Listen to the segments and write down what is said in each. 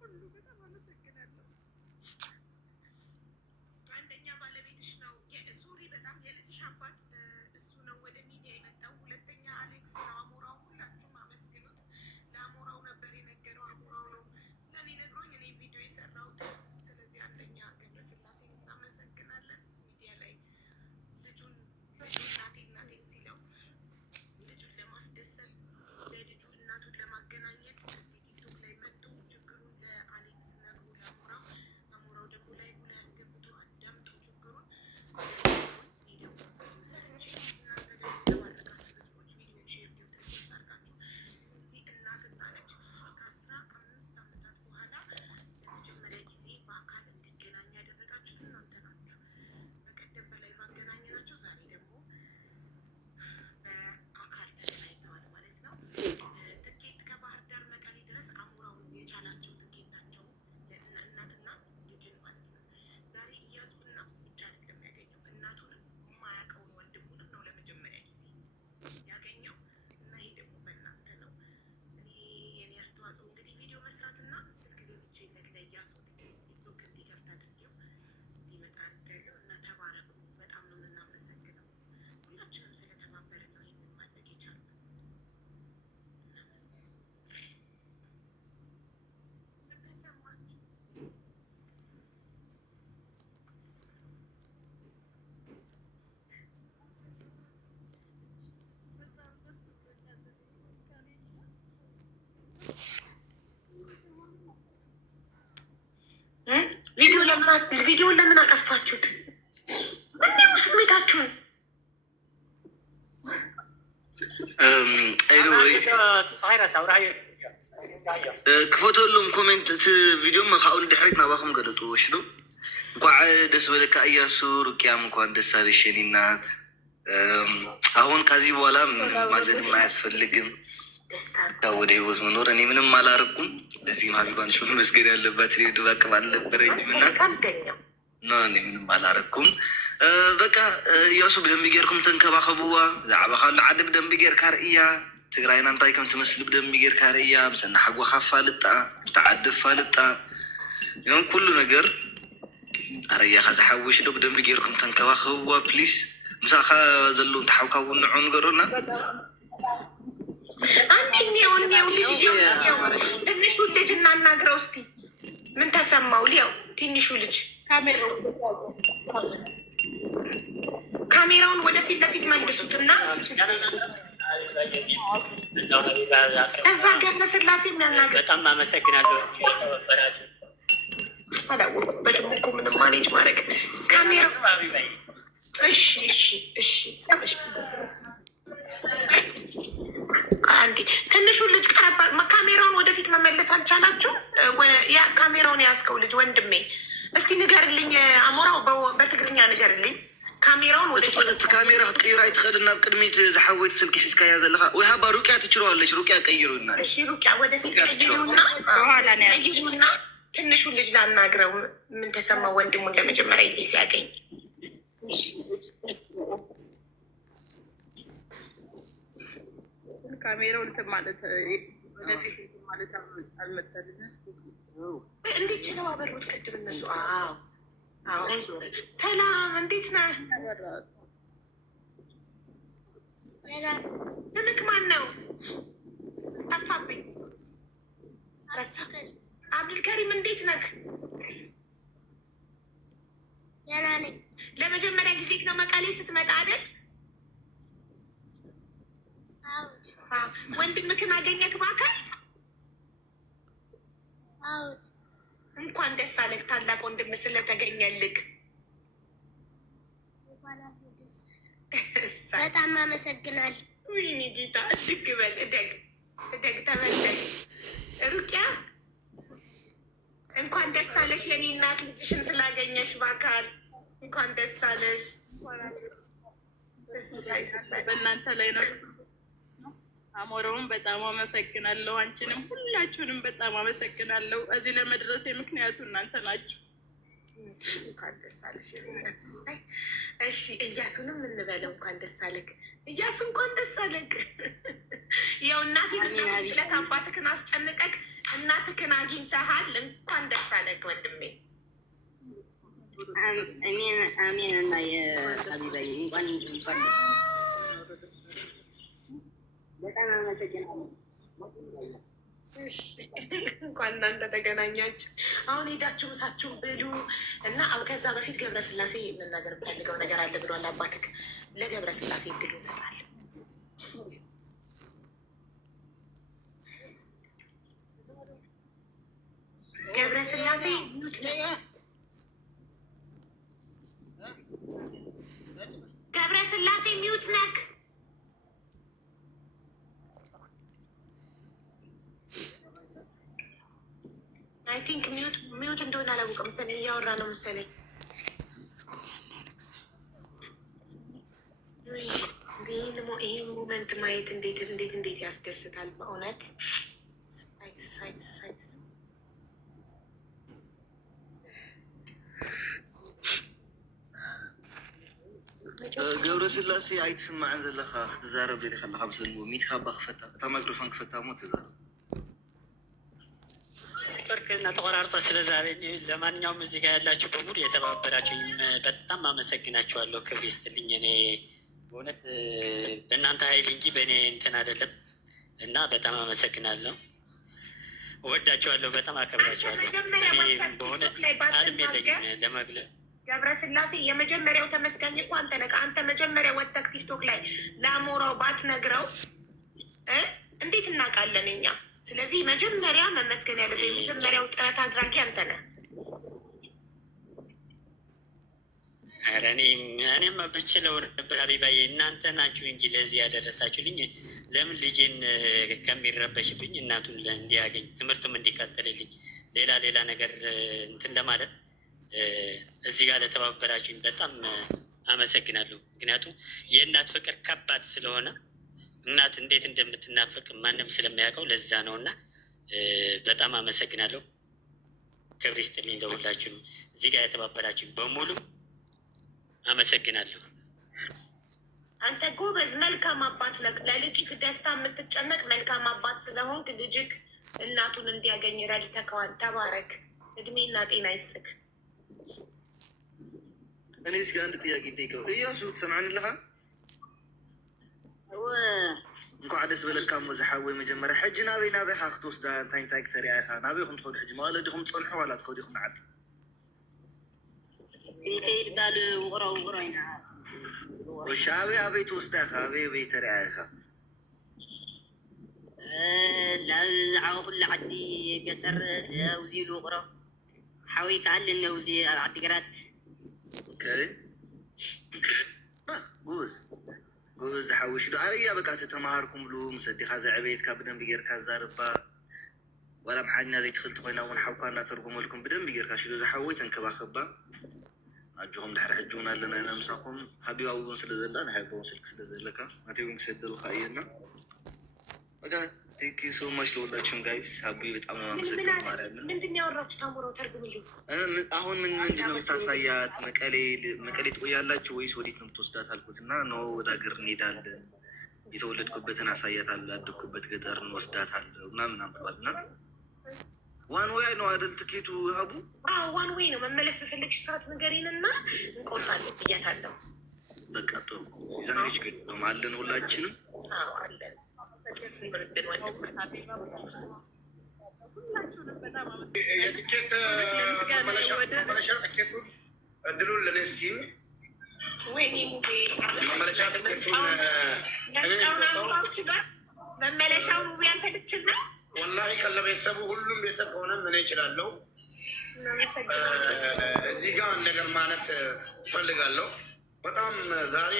ሁሉ በጣም አመሰግናለሁ። አንደኛ ባለቤትሽ ነው ሶሪ፣ በጣም የልጅሽ አባት እሱ ነው ወደ ሚዲያ የመጣው። ሁለተኛ አሌክስ ነው። አሞራው ሁላችሁም አመስግኑት። ለአሞራው ነበር የነገረው። አሞራው ነው ለእኔ ነግሮኝ እኔ ቪዲዮ የሰራሁት። ስለዚህ አንደኛ ገብረስላሴን እናመሰግናለን። ሚዲያ ላይ ልጁን እናቴን ሲለው ልጁን ለማስደሰት ለልጁ እናቱን ለማገናኘት እዚህ ቲክቶክ ላይ መጡ። ችግሩን ለአሌክስ ነግሮ ለአሞራው፣ አሞራው ደግሞ ላይቭ ላይ ያስገብቶ አዳምጦ ችግሩን እኔ ደግሞ ቪዲዮ ሰርቼ እናንተ ደግሞ የተባረካችሁ ህዝቦች ቪዲዮ ሼር ፖስት አድርጋችሁ እዚህ እናትና ልጅ ከ15 ዓመታት በኋላ ለመጀመሪያ ጊዜ በአካል እንዲገናኙ ያደረጋችሁት እናንተ ናችሁ። በቀደም በላይቭ አገናኘናቸው፣ ዛሬ ደግሞ በአካል ተገናኝተዋል ማለት ነው። ትኬት ከባህር ዳር መቀሌ ድረስ አሞራው የቻላቸው ትኬታቸው እናትና ልጅን ማለት ነው። ዛሬ እያሱ እናቱ ብቻ አይደለም ያገኘው፣ እናቱንም የማያውቀውን ወንድሙንም ነው ለመጀመሪያ ጊዜ ያገኘው እና ይሄ ደግሞ በእናንተ ነው። እኔ የኔ አስተዋጽኦ እንግዲህ ቪዲዮ መስራትና ስልክ ገዝቼለት ለእያሱ ቲክቶክ እንዲከፍት አድርጌው እንዲመጣ አድርጌያለሁ እና ተባረኩ። በጣም ነው የምናመሰግነው። ሁላችንም ስለተባበርን ነው ይህንን ማድረግ የቻልነው። ተሰማችሁ? በጣም ደስ ብሎኛል። ቪዲዮን ለምን አጠፋችሁት? እንዲሁ ስሜታችሁን ክፈተሎም ኮሜንት እቲ ቪድዮ ካብኡ ንድሕሪት ናባኹም ገለጡ ወሽዱ እንኳዕ ደስ በለካ እያሱ ሩቅያም እንኳን ደስ አለሽ የኔ እናት። አሁን ከዚህ በኋላ ማዘንም አያስፈልግም። ወደ ህይወት መኖር እኔ ምንም አላረኩም። ለዚህ ሀቢባን ሽ መስገድ ያለባት ድባቅብ አልነበረኝም እና እኔ ምንም አላረኩም። በቃ እያሱ ብደንቢ ጌርኩም ተንከባኸብዋ። ዛዕባ ካሉ ዓዲ ብደንቢ ጌርካ ርእያ። ትግራይና እንታይ ከም ትመስሊ ብደንቢ ጌርካ ርእያ። ምሰና ሓጎኻ ፋልጣ፣ ብተዓዲ ፋልጣ ዮም ኩሉ ነገር ኣረያኻ ዝሓውሽ ዶ ብደንቢ ጌርኩም ተንከባኸብዋ ፕሊስ። ምሳኻ ዘሎ እንተሓውካ እውን ንዑ ንገሩና። አንደኛው ልጅ ትንሹ ልጅ እናናግረው እስቲ ምን ተሰማው? ሊያው ትንሹ ልጅ ካሜራውን ወደፊት ለፊት መልሱትና እዛ ገብረስላሴ የሚያናግር በጣም አመሰግናለሁ። አላወቁበትም እኮ ምንም ማኔጅ ማድረግ ካሜራ። እሺ አንዴ ትንሹ ልጅ ቀረባ። ካሜራውን ወደፊት መመለስ አልቻላችሁ? ካሜራውን ያዝከው ልጅ ወንድሜ እስቲ ንገርልኝ። አሞራው በትግርኛ ንገርልኝ። ካሜራውን ወደፊት ካሜራ ክትቀይሩ ኣይትኽእል ናብ ቅድሚት ዝሓወይት ስልኪ ሒዝካያ ዘለካ ወይ ሃባ ሩቅያ ትችለዋለች። ሩቅያ ቀይሩና እሺ፣ ሩቅያ ወደፊት ቀይሩና ትንሹ ልጅ ላናግረው። ምን ተሰማ ወንድሙን ለመጀመሪያ ጊዜ ሲያገኝ? ካሜራው እንትን ማለት ወደፊት ማለት አልመጣልንም። እንዴት ችለው አበሩት ቅድም እነሱ። አሁን ሰላም፣ እንዴት ነህ? ስምክ ማን ነው? ጠፋብኝ። አብዱልከሪም እንዴት ነህ? ለመጀመሪያ ጊዜ ነው መቀሌ ስትመጣ አይደል? ወንድምክን አገኘክ በአካል? እንኳን ደስ አለህ ታላቅ ወንድም ስለተገኘልክ። በጣም አመሰግናል። ወይኔ ጌታ፣ እድግ በል፣ እደግ ተበደግ። ሩቅያ እንኳን ደስ አለሽ የኔ እናት፣ ልጅሽን ስላገኘሽ በአካል እንኳን ደስ አለሽ። በእናንተ ላይ ነው። አሞራውን በጣም አመሰግናለሁ። አንቺንም ሁላችሁንም በጣም አመሰግናለሁ። እዚህ ለመድረሴ ምክንያቱ እናንተ ናችሁ። እንኳን ደስ አለሽ። እሺ እያሱንም እንበለው እንኳን ደስ አለክ እያሱ፣ እንኳን ደስ አለክ። ያው እናቴ ብለት አባትክን አስጨንቀክ እናትህን አግኝተሃል። እንኳን ደስ አለህ ወንድሜ። አሜን አሜን። እና የሀቢባዬ እንኳን ደስ አለህ። በጣም አመሰግናለሁ። እንኳን እናንተ ተገናኛችሁ። አሁን ሄዳችሁ ምሳችሁን ብሉ እና ከዛ በፊት ገብረስላሴ መናገር የምፈልገው ነገር አለ ብሏል አባትህ። ለገብረስላሴ እድሉ እንሰጣለን። ገብረስላሴ ሚዩት ነህ። ገብረስላሴ ሚዩት ነህ። አይ ቲንክ ሚዩት እንደሆነ አላውቅም። ሰሚ እያወራ ነው መሰለኝ። ይህን ሞመንት ማየት እንዴት ያስደስታል በእውነት። ገብረስላሴ ኣይትስማዕን ዘለካ ክትዛረብ ደሊ ከለካ ብስልዎ ሚትካ ባ ክፈታ እታ ማይክሮፎን ክፈታ ሞ ትዛረብ በርክና ተቆራርጠ ስለዛሬ። ለማንኛውም እዚህ ጋር ያላችሁ በሙሉ የተባበራችሁኝ በጣም አመሰግናችኋለሁ። ክብር ይስጥልኝ። እኔ በእውነት በእናንተ ኃይል እንጂ በእኔ እንትን አይደለም እና በጣም አመሰግናለሁ። እወዳችኋለሁ፣ በጣም አከብራችኋለሁ። በእውነት ቃልም የለኝም ለመግለጽ። ገብረስላሴ የመጀመሪያው ተመስጋኝ እኮ አንተ ነህ። አንተ መጀመሪያ ወጥተህ ቲክቶክ ላይ ለአሞራው ባትነግረው እንዴት እናውቃለን እኛ? ስለዚህ መጀመሪያ መመስገን ያለብህ የመጀመሪያው ጥረት አድራጊ አንተ ነህ። ኧረ እኔም ብችለው ነበር ሀቢባዬ፣ እናንተ ናችሁ እንጂ ለዚህ ያደረሳችሁልኝ። ለምን ልጄን ከሚረበሽብኝ እናቱን እንዲያገኝ ትምህርቱም እንዲቀጥልልኝ ሌላ ነገር እንትን ለማለት እዚህ ጋር ለተባበራችሁኝ በጣም አመሰግናለሁ። ምክንያቱም የእናት ፍቅር ከባድ ስለሆነ እናት እንዴት እንደምትናፈቅ ማንም ስለሚያውቀው ለዛ ነው እና በጣም አመሰግናለሁ። ክብር ይስጥልኝ ለሁላችሁም እዚህ ጋር የተባበራችሁኝ በሙሉ አመሰግናለሁ። አንተ ጎበዝ መልካም አባት ነህ። ለልጅህ ደስታ የምትጨነቅ መልካም አባት ስለሆንክ ልጅህ እናቱን እንዲያገኝ ረድተከዋል። ተባረክ፣ እድሜና ጤና ይስጥክ። እኔ እስኪ አንድ ጥያቄ ጠይቀው። እያሱ ትሰምዐኒ ኣለካ? እንኳዕ ደስ በለካ ሞ ዝሓወይ መጀመርያ ሕጂ ናበይ ኢኻ ክትወስዳ እንታይ ክተሪያ ኢኻ? ናበይኹም ትኸዱ ሕጂ? መቐለ ዲኹም ትፀንሑ ዋላ ትኸዱ ኢኹም ንዓዲ? ክንከይድ ባል ውቕሮ ኢና። እሺ ኣበይ ትወስዳ ኢኻ? ኣበይ ተሪያ ኢኻ? ናብ ዝዓበ ኩሉ ዓዲ ገጠር ውዚ ውቕሮ ሓወይ ከኣለኒ ውዚ ኣብ ዓዲግራት ጎበዝ ዝሓውሽ ዶ ኣረያ በቃ ተተማሃርኩምሉ ምስ ኣዴኻ ዘዕበየትካ ብደንቢ ጌርካ ዛርባ ዋላ መሓኛ ዘይትኽልቲ ኮይና እውን ሓውካ እናተርጉመልኩም ብደንቢ ጌርካ ሽዶ ዝሓወይ ተንከባኸባ ኣጅኹም ድሕሪ ሕጂ እውን ኣለና ኢና ምሳኹም። ሃቢባ እውን ስለ ዘላ ንሃቢባ እውን ስልክ ስለ ዘለካ ናተይ እውን ክሰደልካ እየና በቃ ቴንክ ዩ ሶ ማች ለሁላችሁም ጋይስ። ሀቢ በጣም ነው የማመሰግነው። ማርያምን ምንድን ነው ያወራችሁት? አሞራው ተርጉምልኝ። አሁን ምንድን ነው የምታሳያት? መቀሌ ትቆያላችሁ ወይስ ወዴት ነው የምትወስዳት አልኩት እና ኖ ወደ ሀገር እንሄዳለን፣ የተወለድኩበትን አሳያታለሁ፣ ያደግኩበት ገጠር እንወስዳታለሁ ምናምን ብሏል። እና ዋን ዌይ ነው አይደል ትኬቱ ሀቡ? ዋን ዌይ ነው። መመለስ በፈለግሽ ሰዓት ንገሪን እና እንቆርጣለን ብያታለሁ። በቃ ጥሩ ይዘንች ግን ነው አለን ሁላችንም አለን። የትኬት መመለሻ ትኬቱን እድሉን ለእኔ እስኪ መመለሻ ትኬቱን መመለሻውን ውቢ አንተ ልችል ነው። ወላሂ ከለቤተሰቡ ሁሉም ቤተሰብ ከሆነም እኔ እችላለሁ። እዚህ ጋር ነገር ማለት እፈልጋለሁ። በጣም ዛሬ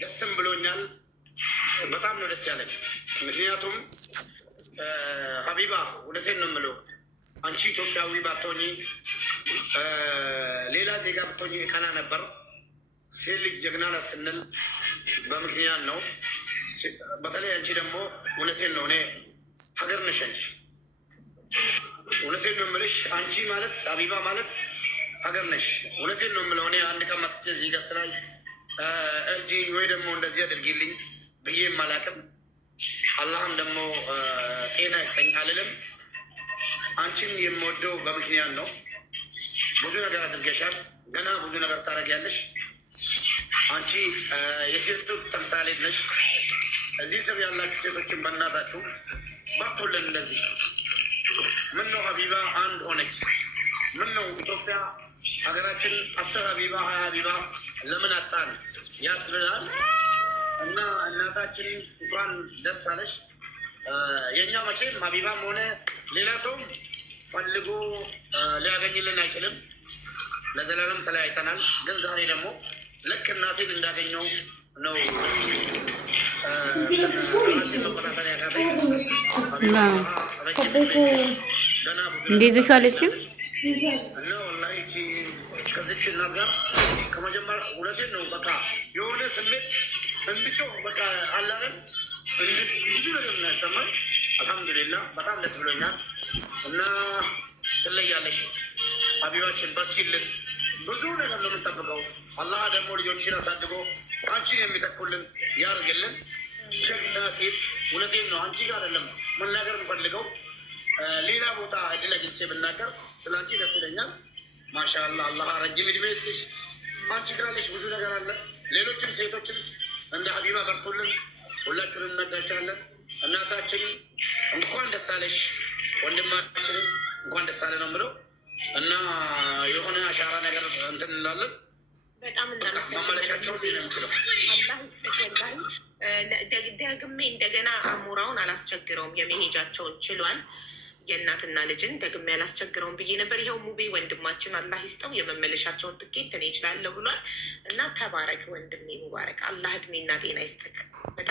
ደስም ብሎኛል። በጣም ነው ደስ ያለኝ። ምክንያቱም ሀቢባ እውነቴን ነው የምለው፣ አንቺ ኢትዮጵያዊ ባትሆኚ ሌላ ዜጋ ብትሆኚ ቀና ነበር። ሴት ልጅ ጀግና ናት ስንል በምክንያት ነው። በተለይ አንቺ ደግሞ እውነቴን ነው፣ እኔ ሀገር ነሽ አንቺ። እውነቴን ነው የምልሽ፣ አንቺ ማለት ሀቢባ ማለት ሀገር ነሽ። እውነቴን ነው የምለው። እኔ አንድ ቀን መጥቼ እዚህ ገዝት ላይ እርጂኝ ወይ ደግሞ እንደዚህ አድርጊልኝ ብዬ አላውቅም። አላህም ደግሞ ጤና ይስጠኝ አልልም። አንቺን የምወደው በምክንያት ነው። ብዙ ነገር አድርገሻል፣ ገና ብዙ ነገር ታደርጊያለሽ። አንቺ የሴቱ ተምሳሌት ነሽ። እዚህ ስር ያላችሁ ሴቶችን በእናታችሁ በርቱልን። እንደዚህ ምን ነው ሀቢባ አንድ ሆነች? ምን ነው ኢትዮጵያ ሀገራችን 10 ሀቢባ 20 ሀቢባ ለምን አጣን ያስብላል። እና እናታችን እንኳን ደስ አለሽ። የእኛ መቼም ሀቢባም ሆነ ሌላ ሰውም ፈልጎ ሊያገኝልን አይችልም። ለዘላለም ተለያይተናል። ግን ዛሬ ደግሞ ልክ እናቴን እንዳገኘው ነው መቆጣጠር ያቃተኝ። እንደዚህ ሻለሽም እና ወላሂ ከዚች እናት ጋር ከመጀመሪያ እውነቴን ነው በቃ የሆነ ስሜት እንድጮ በቃ አላለን ብዙ ነገር እናያሰማል። አልሐምዱሊላህ በጣም ደስ ብሎኛል። እና ትለያለሽ ሀቢባችን፣ በርቺልን። ብዙ ነገር ነው የምንጠብቀው። አላህ ደግሞ ልጆችን አሳድጎ አንቺን የሚተኩልን ያርግልን። ሸግና ሴት እውነቴን ነው አንቺ ጋር አይደለም መናገር የምፈልገው ሌላ ቦታ እድል አግኝቼ ብናገር ስለ አንቺ ደስ ይለኛል። ማሻአላህ አላህ ረጅም እድሜ ይስጥሽ። አንቺ ጋለሽ ብዙ ነገር አለ። ሌሎችም ሴቶችን እንደ ሀቢባ በርቱልን። ሁላችሁን እንወዳችኋለን። እናታችን እንኳን ደስ አለሽ፣ ወንድማችንን እንኳን ደስ አለ ነው የምለው። እና የሆነ አሻራ ነገር እንትን እንላለን። በጣም ማመለሻቸውን ነው የምችለው። ደግሜ እንደገና አሞራውን አላስቸግረውም። የመሄጃቸውን ችሏል። የእናትና ልጅን ደግሜ አላስቸግረውም ብዬ ነበር። ይኸው ሙቤ ወንድማችን አላህ ይስጠው የመመለሻቸውን ትኬት እኔ እችላለሁ ብሏል። እና ተባረክ ወንድሜ ሙባረክ። አላህ እድሜና ጤና ይስጥክ። በጣም